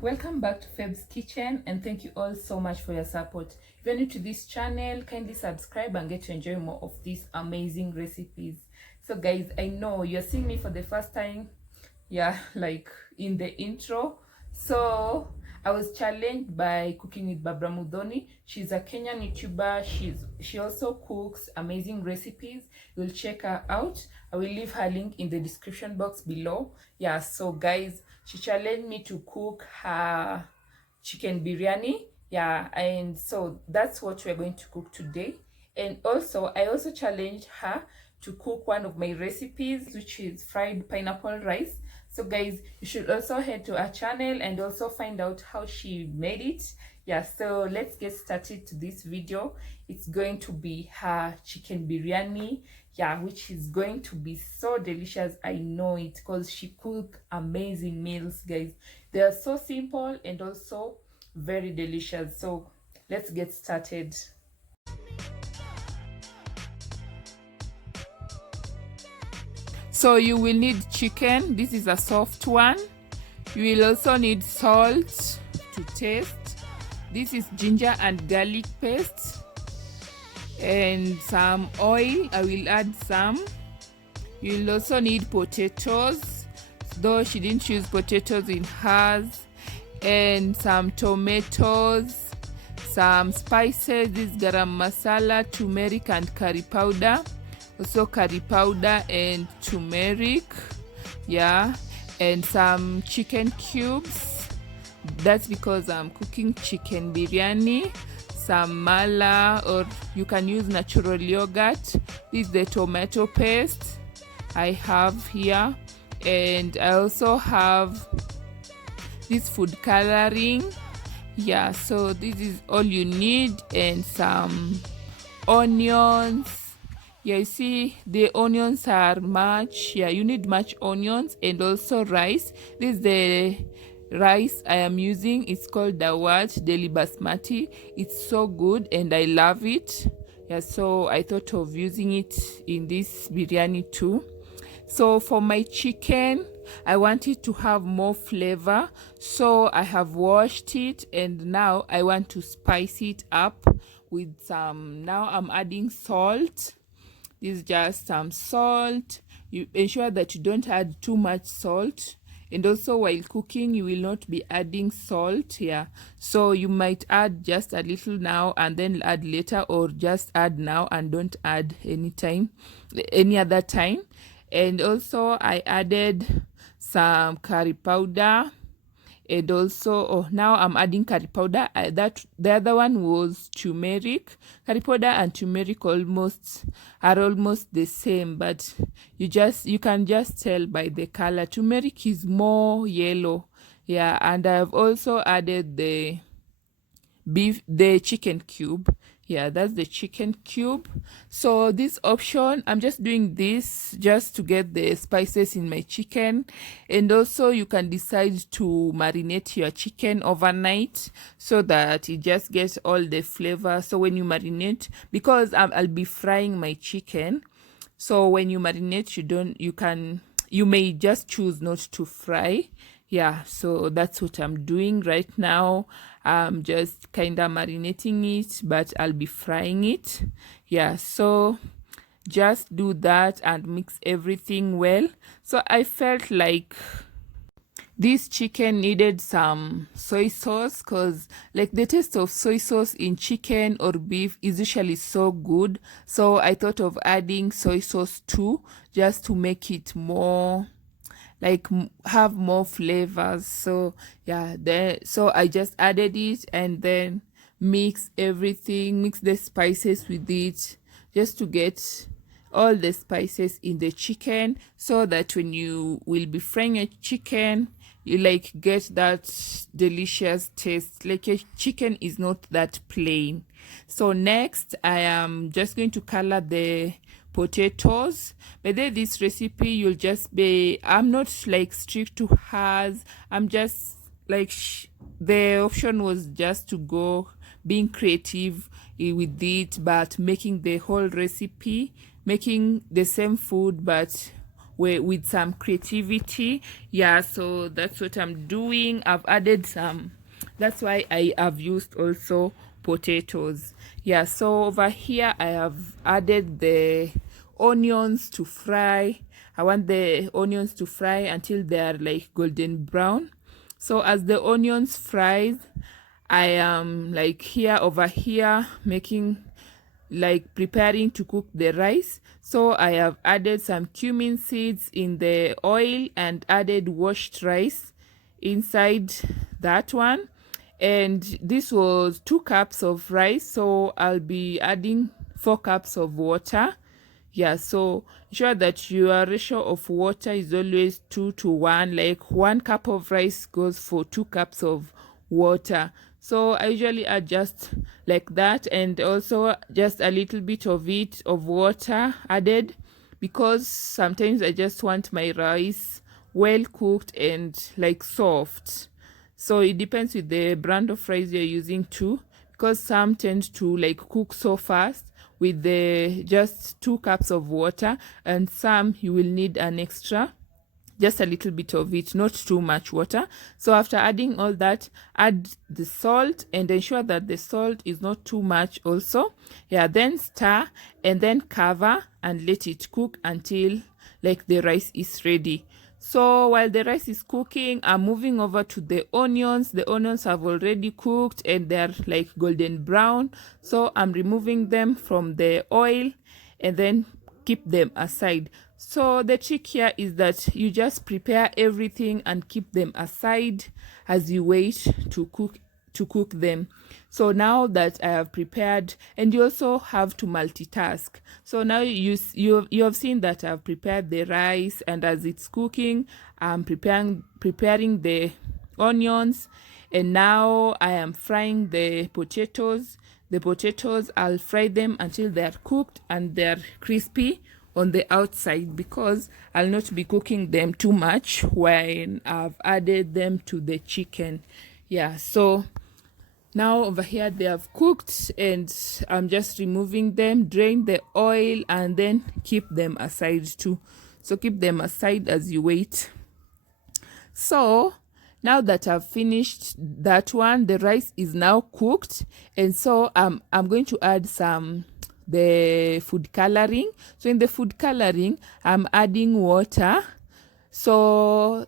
Welcome back to Feb's Kitchen, and thank you all so much for your support. If you're new to this channel, kindly subscribe and get to enjoy more of these amazing recipes. So guys, I know you're seeing me for the first time, like in the intro. So I was challenged by cooking with Babra Muthoni. She's a Kenyan YouTuber. She also cooks amazing recipes. You'll check her out. I will leave her link in the description box below. So guys, she challenged me to cook her chicken biryani. And so that's what we're going to cook today. And also, I also challenged her to cook one of my recipes, which is fried pineapple rice. So guys, you should also head to her channel and also find out how she made it. So let's get started to this video. It's going to be her chicken biryani, which is going to be so delicious. I know it, because she cook amazing meals, guys. They are so simple and also very delicious. So let's get started. So you will need chicken. This is a soft one. You will also need salt to taste. This is ginger and garlic paste and some oil. I will add some. You will also need potatoes, though she didn't choose potatoes in hers, and some tomatoes, some spices. This garam masala, turmeric and curry powder. Also curry powder and turmeric, and some chicken cubes. That's because I'm cooking chicken biryani. Some mala, or you can use natural yogurt. This is the tomato paste I have here, and I also have this food coloring. So this is all you need, and some onions. You see the onions are much. You need much onions, and also rice. This is the rice I am using. It's called Dawat Daily Basmati. It's so good and I love it. So I thought of using it in this biryani too. So for my chicken, I want it to have more flavor, so I have washed it, and now I want to spice it up with some. Now I'm adding salt. This is just some salt. You ensure that you don't add too much salt, and also while cooking you will not be adding salt. So you might add just a little now and then add later, or just add now and don't add any other time. And also I added some curry powder, and also now I'm adding curry powder. That the other one was turmeric. Curry powder and turmeric are almost the same, but you can just tell by the color. Turmeric is more yellow. And I've also added the chicken cube. That's the chicken cube. So this option, I'm just doing this just to get the spices in my chicken. And also you can decide to marinate your chicken overnight so that it just gets all the flavor. So when you marinate, because I'll be frying my chicken, so when you marinate, you may just choose not to fry. So that's what I'm doing right now. I'm just kind of marinating it, but I'll be frying it. So just do that and mix everything well. So I felt like this chicken needed some soy sauce, because like the taste of soy sauce in chicken or beef is usually so good. So I thought of adding soy sauce too, just to make it more have more flavors. So so I just added it, and then mix everything, mix the spices with it, just to get all the spices in the chicken, so that when you will be frying a chicken, you get that delicious taste. Like your chicken is not that plain. So next I am just going to color the potatoes. But then this recipe, you'll just be, I'm not strict to hers. I'm just the option was just to go being creative with it, but making the whole recipe, making the same food but with some creativity. Yeah, so that's what I'm doing. I've added some, that's why I have used also potatoes. Yeah, so over here I have added the onions to fry. I want the onions to fry until they are like golden brown. So as the onions fries, I am like here over here making, like preparing to cook the rice. So I have added some cumin seeds in the oil and added washed rice inside that one. And this was 2 cups of rice, so I'll be adding 4 cups of water. Yeah, so ensure that your ratio of water is always 2 to 1, like 1 cup of rice goes for 2 cups of water. So I usually adjust like that, and also just a little bit of it of water added, because sometimes I just want my rice well cooked and like soft. So it depends with the brand of rice you're using too, because some tend to like cook so fast with the just 2 cups of water, and some you will need an extra, just a little bit of it, not too much water. So after adding all that, add the salt and ensure that the salt is not too much also. Yeah, then stir and then cover and let it cook until like the rice is ready. So while the rice is cooking, I'm moving over to the onions. The onions have already cooked and they're like golden brown. So I'm removing them from the oil and then keep them aside. So the trick here is that you just prepare everything and keep them aside as you wait to cook them. So now that I have prepared, and you also have to multitask. So now you have seen that I've prepared the rice, and as it's cooking, I'm preparing the onions, and now I am frying the potatoes. The potatoes, I'll fry them until they are cooked and they are crispy on the outside, because I'll not be cooking them too much when I've added them to the chicken. Yeah, so now over here they have cooked and I'm just removing them, drain the oil, and then keep them aside too. So keep them aside as you wait. So now that I've finished that one, the rice is now cooked, and so I'm going to add the food coloring. So in the food coloring, I'm adding water. So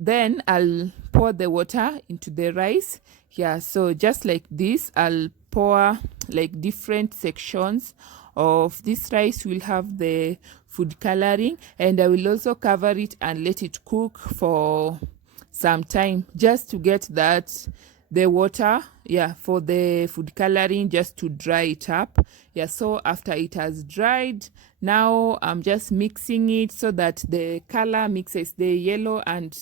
then I'll pour the water into the rice. Yeah, so just like this, I'll pour like different sections of this rice will have the food coloring, and I will also cover it and let it cook for some time, just to get that the water, yeah, for the food coloring, just to dry it up. Yeah, so after it has dried, now I'm just mixing it so that the color mixes, the yellow and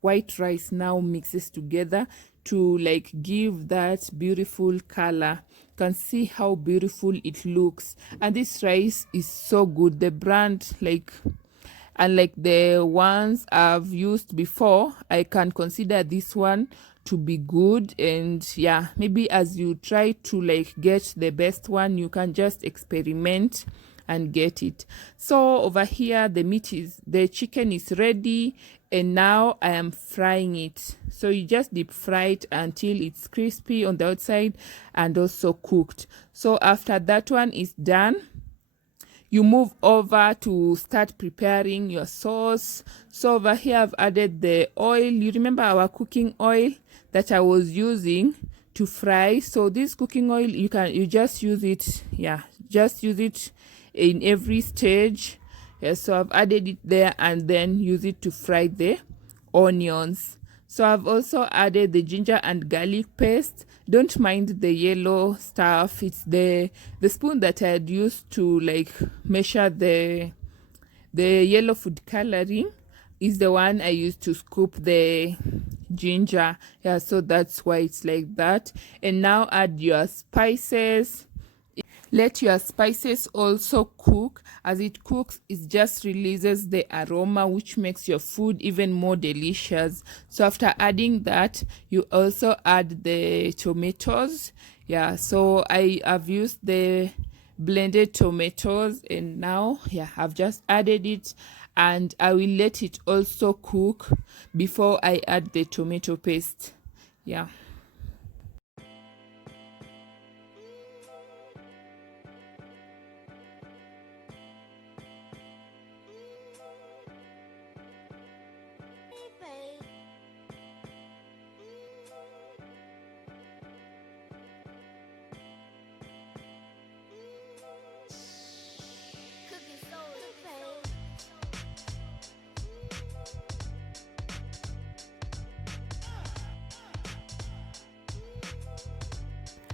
white rice now mixes together to like give that beautiful color. You can see how beautiful it looks, and this rice is so good. The brand, like, unlike the ones I've used before, I can consider this one to be good. And yeah, maybe as you try to like get the best one, you can just experiment and get it. So over here, the chicken is ready, and now I am frying it. So you just deep fry it until it's crispy on the outside and also cooked. So after that one is done, you move over to start preparing your sauce. So over here I've added the oil. You remember our cooking oil that I was using to fry? So this cooking oil, you just use it, yeah, just use it in every stage. Yeah, so I've added it there, and then use it to fry the onions. So I've also added the ginger and garlic paste. Don't mind the yellow stuff. It's the spoon that I had used to like measure the yellow food coloring is the one I used to scoop the ginger. Yeah, so that's why it's like that. And now add your spices. Let your spices also cook. As it cooks, it just releases the aroma, which makes your food even more delicious. So after adding that, you also add the tomatoes. Yeah, so I have used the blended tomatoes, and now yeah, I've just added it, and I will let it also cook before I add the tomato paste. Yeah.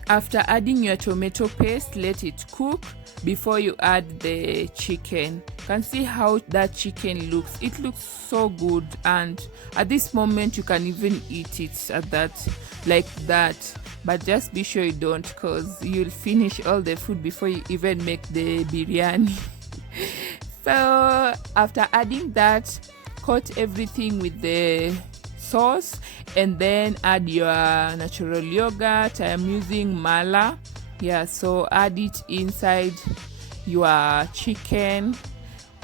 After adding your tomato paste, let it cook before you add the chicken. You can see how that chicken looks. It looks so good, and at this moment you can even eat it at that, like that. But just be sure you don't, because you'll finish all the food before you even make the biryani. So after adding that, coat everything with the sauce, and then add your natural yogurt. I am using mala. Yeah, so add it inside your chicken.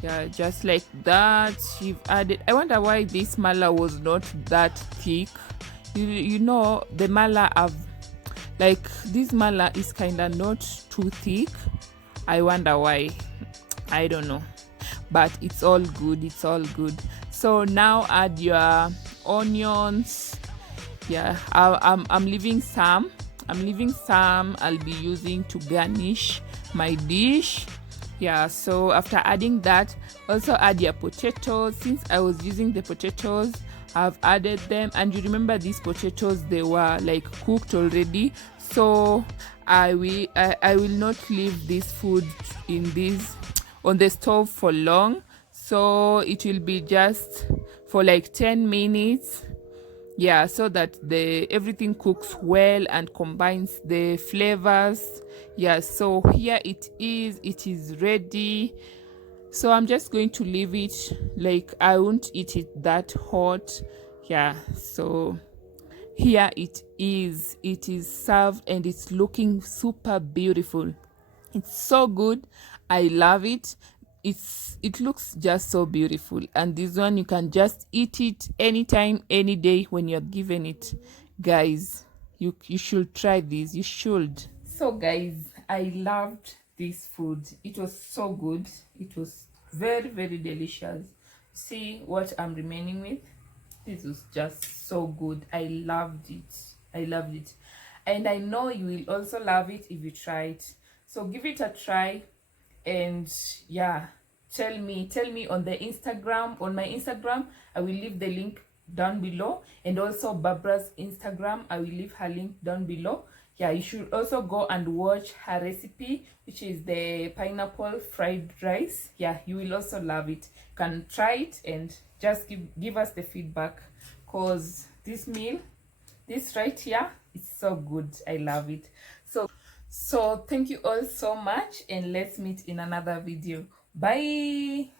Yeah, just like that. You've added. I wonder why this mala was not that thick. You know, the mala have, like, this mala is kind of not too thick. I wonder why. I don't know, but it's all good. It's all good. So now add your onions. Yeah, I'm leaving some. I'll be using to garnish my dish. Yeah, so after adding that, also add your potatoes. Since I was using the potatoes, I've added them, and you remember these potatoes, they were like cooked already, so I will not leave this food in this on the stove for long, so it will be just for like 10 minutes. Yeah, so that the everything cooks well and combines the flavors. Yeah, so here it is ready. So I'm just going to leave it, like, I won't eat it that hot. Yeah, so here it is served, and it's looking super beautiful. It's so good. I love it. It looks just so beautiful, and this one you can just eat it anytime, any day when you're given it. Guys, you should try this. You should. So guys, I loved this food. It was so good. It was very, very delicious. See what I'm remaining with? This was just so good. I loved it. I loved it. And I know you will also love it if you try it. So give it a try, and yeah, tell me on the Instagram, on my Instagram. I will leave the link down below, and also Babra's Instagram, I will leave her link down below. Yeah, you should also go and watch her recipe, which is the pineapple fried rice. Yeah, you will also love it. You can try it and just give us the feedback, because this meal, this right here, it's so good. I love it. So thank you all so much, and let's meet in another video. Bye.